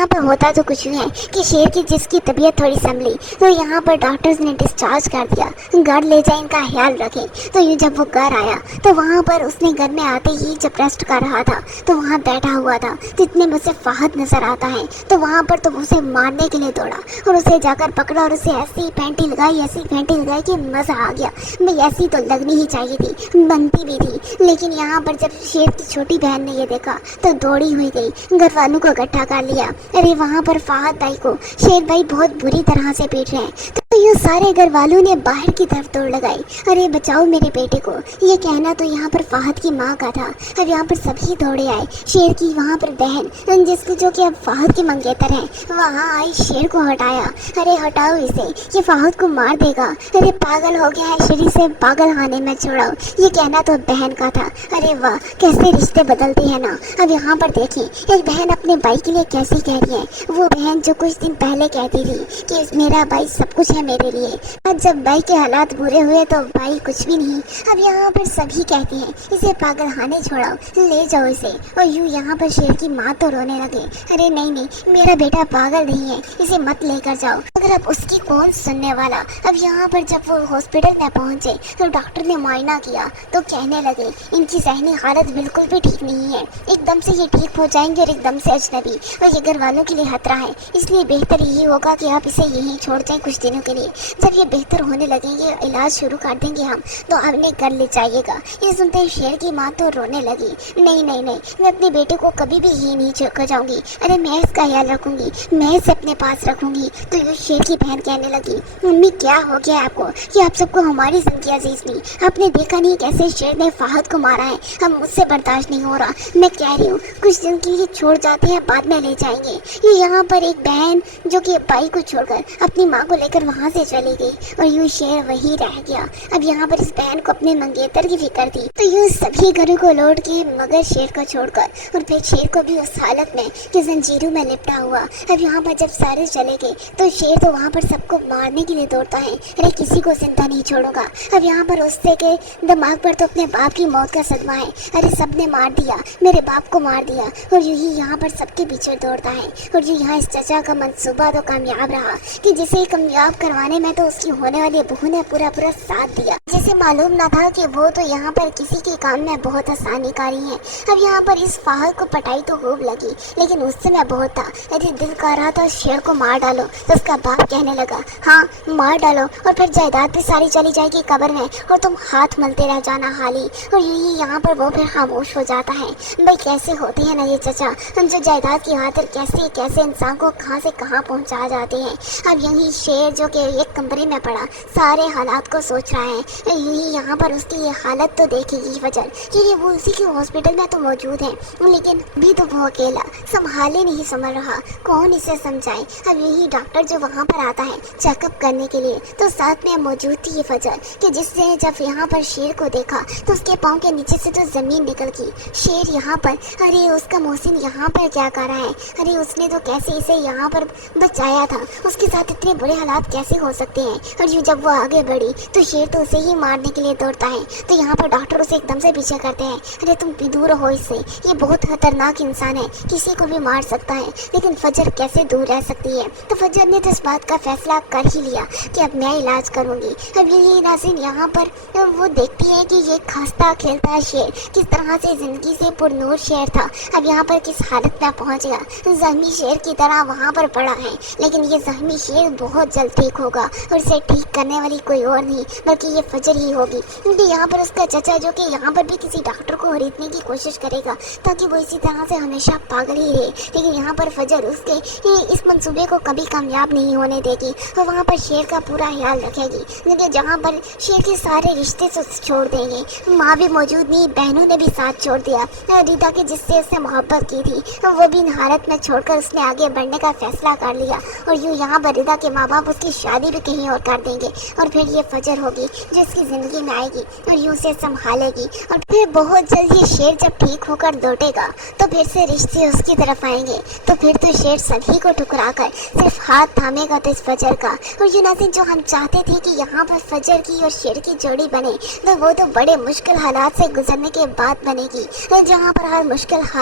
यहाँ पर होता तो कुछ नहीं है कि शेर की जिसकी तबीयत थोड़ी संभली तो यहाँ पर डॉक्टर्स ने डिस्चार्ज कर दिया, घर ले जाए, इनका ख्याल रखें। तो यूँ जब वो घर आया तो वहाँ पर उसने घर में आते ही जब रेस्ट कर रहा था तो वहाँ बैठा हुआ था, तो इतने में उसे फाहद नजर आता है। तो वहाँ पर तो उसे मारने के लिए दौड़ा और उसे जाकर पकड़ा और उसे ऐसी फेंटी लगाई कि मजा आ गया। भाई ऐसी तो लगनी ही चाहिए थी, बनती भी थी। लेकिन यहाँ पर जब शेर की छोटी बहन ने ये देखा तो दौड़ी हुई गई, घर वालों को इकट्ठा कर लिया। अरे वहाँ पर फाहद भाई को शेर भाई बहुत बुरी तरह से पीट रहे हैं। तो ये सारे घर वालों ने बाहर की तरफ दौड़ लगाई, अरे बचाओ मेरे बेटे को। ये कहना तो यहाँ पर फाहद की माँ का था। अब यहाँ पर सभी दौड़े आए, शेर की वहाँ पर बहन जिसको जो कि अब फाहद की मंगेतर है वहाँ आई, शेर को हटाया। अरे हटाओ इसे, ये फाहद को मार देगा। अरे पागल हो गया है, शेर से पागल खाने में छोड़ाओ। ये कहना तो बहन का था। अरे वाह कैसे रिश्ते बदलते हैं ना। अब यहाँ पर देखिए एक बहन अपने भाई के लिए कैसी कह रही है, वो बहन जो कुछ दिन पहले कहती थी कि मेरा भाई सब कुछ है मेरे लिए। आज जब भाई के हालात बुरे हुए तो भाई कुछ भी नहीं। अब यहाँ पर सभी कहती हैं इसे पागल खाने छोड़ाओ, ले जाओ इसे। और यूँ यहाँ पर शेर की माँ तो रोने लगे, अरे नहीं मेरा बेटा पागल नहीं है, इसे मत लेकर जाओ। मगर अब उसकी कौन सुनने वाला। अब यहाँ पर जब वो हॉस्पिटल में पहुँचे तो डॉक्टर ने मुआयना किया तो कहने लगे इनकी ज़हनी हालत बिल्कुल भी ठीक नहीं है, एकदम से ये ठीक हो जाएंगे और एकदम से अजनबी, और ये घर वालों के लिए खतरा है। इसलिए बेहतर यही होगा कि आप इसे यहीं छोड़ जाएं कुछ दिनों के लिए। जब ये बेहतर होने लगेंगे, इलाज शुरू कर देंगे हम, तो आपने घर ले जाइएगा। ये सुनते ही शेर की माँ तो रोने लगी, नहीं मैं अपने बेटे को कभी भी यहीं नहीं छोड़ जाऊंगी। अरे मैं इसका ख्याल रखूंगी, मैं इसे अपने पास रखूंगी। तो ये शेर की बहन कहने लगी मम्मी क्या हो गया आपको, कि आप सबको हमारी जिंदगी अजीज नहीं, आपने देखा नहीं कैसे शेर ने फाहद को मारा है। हम मुझसे बर्दाश्त नहीं हो रहा, मैं कह रही हूँ कुछ दिन के लिए छोड़ जाते हैं, बाद में ले जाएंगे। ये यहाँ पर एक बहन जो कि भाई को छोड़कर अपनी माँ को लेकर वहाँ से चली गई और यूँ शेर वहीं रह गया। अब यहाँ पर इस बहन को अपने मंगेतर की फिक्र थी, तो यूँ सभी घरों को लौट के मगर शेर को छोड़कर, और फिर शेर को भी उस हालत में कि जंजीरों में लिपटा हुआ। अब यहाँ पर जब सारे चले गए तो शेर तो वहाँ पर सबको मारने के लिए दौड़ता है, अरे किसी को जिंदा नहीं छोड़ूंगा। अब यहाँ पर उससे के दिमाग पर तो अपने बाप की मौत का सदमा है, अरे सबने मार दिया, मेरे बाप को मार दिया। और यूं ही यहाँ पर सबके पीछे दौड़ता है। और जो यहाँ इस चचा का मंसूबा तो कामयाब रहा कि जिसे कामयाब करवाने में तो उसकी होने वाली बहू ने पूरा साथ दिया, जिसे मालूम ना था कि वो तो यहाँ पर किसी के काम में बहुत आसानी कारी है। अब यहाँ पर इस फाहद को पटाई तो खूब लगी, लेकिन उस समय बहुत था, यदि दिल कर रहा था शेर को मार डालो। तो उसका बाप कहने लगा हाँ मार डालो, और फिर जायदाद भी सारी चली जाएगी कब्र में और तुम हाथ मलते रह जाना हाली। और यही यहाँ पर वो फिर खामोश हो जाता है। भाई कैसे होते हैं ना ये चचा, हम जो जायदाद की खातिर कैसे कैसे इंसान को कहाँ से कहाँ पहुँचा जाते हैं। अब यही शेर जो कि एक कमरे में पड़ा सारे हालात को सोच रहा है। यही यहाँ पर उसकी ये हालत तो देखेगी फजर, क्योंकि वो उसी के हॉस्पिटल में तो मौजूद है, लेकिन अभी तो वो अकेला संभाले नहीं समझ रहा, कौन इसे समझाए। अब यही डॉक्टर जो वहाँ पर आता है चेकअप करने के लिए, तो साथ में मौजूद थी ये फजर, कि जिसने जब यहाँ पर शेर को देखा तो उसके पाँव के नीचे से तो ज़मीन निकल गई। शेर यहाँ पर, अरे उसका मोहसिन यहाँ पर क्या कर रहा है, अरे उसने तो कैसे इसे यहाँ पर बचाया था, उसके साथ इतने बुरे हालात कैसे हो सकते हैं। और यूँ जब वो आगे बढ़ी तो शेर तो उसे ही मारने के लिए दौड़ता है। तो यहाँ पर डॉक्टर उसे एकदम से पीछे करते हैं, अरे तुम भी दूर हो इससे, ये बहुत खतरनाक इंसान है, किसी को भी मार सकता है। लेकिन फजर कैसे दूर रह सकती है। तो फजर ने तो इस बात का फैसला कर ही लिया कि अब मैं इलाज करूँगी। अब यही नाज़रीन यहाँ पर वो देखती है कि ये खास्ता खेलता शेर किस तरह से ज़िंदगी से पुरनूर शेर था, अब यहाँ पर किस हालत में पहुँच गया, ज़ख्मी शेर की तरह वहाँ पर पड़ा है। लेकिन ये ज़ख्मी शेर बहुत जल्द ठीक होगा और इसे ठीक करने वाली कोई और नहीं बल्कि ये फजर ही होगी, क्योंकि यहाँ पर उसका चचा जो कि यहाँ पर भी किसी डॉक्टर को खरीदने की कोशिश करेगा ताकि वो इसी तरह से हमेशा पागल ही रहे। लेकिन यहाँ पर फजर उसके इस मंसूबे को कभी कामयाब नहीं होने देगी और वहाँ पर शेर का पूरा ख्याल रखेगी। लेकिन जहाँ पर शेर के सारे रिश्ते छोड़ देंगे, माँ भी मौजूद नहीं, बहनों ने भी साथ छोड़ दिया, रीता के जिससे उससे मोहब्बत की थी वो भी इन हालत में छोड़कर उसने आगे बढ़ने का फैसला कर लिया। और यूँ यहाँ पर रीता के माँ बाप उसकी शादी भी कहीं और कर देंगे और फिर ये फजर होगी जो इसकी ज़िंदगी में आएगी और यूँ से संभालेगी। और फिर बहुत जल्द ये शेर जब ठीक होकर लौटेगा तो फिर से रिश्ते उसकी तरफ आएंगे, तो फिर तो शेर सभी को ठुकरा कर सिर्फ हाथ थामेगा तो इस फजर का। और ये नाज़रीन जो हम चाहते थे कि यहाँ पर फजर की और शेर की जोड़ी बने, तो वो तो बड़े मुश्किल हालात से गुजरने के बाद बनेगी, जहाँ पर हर मुश्किल हाल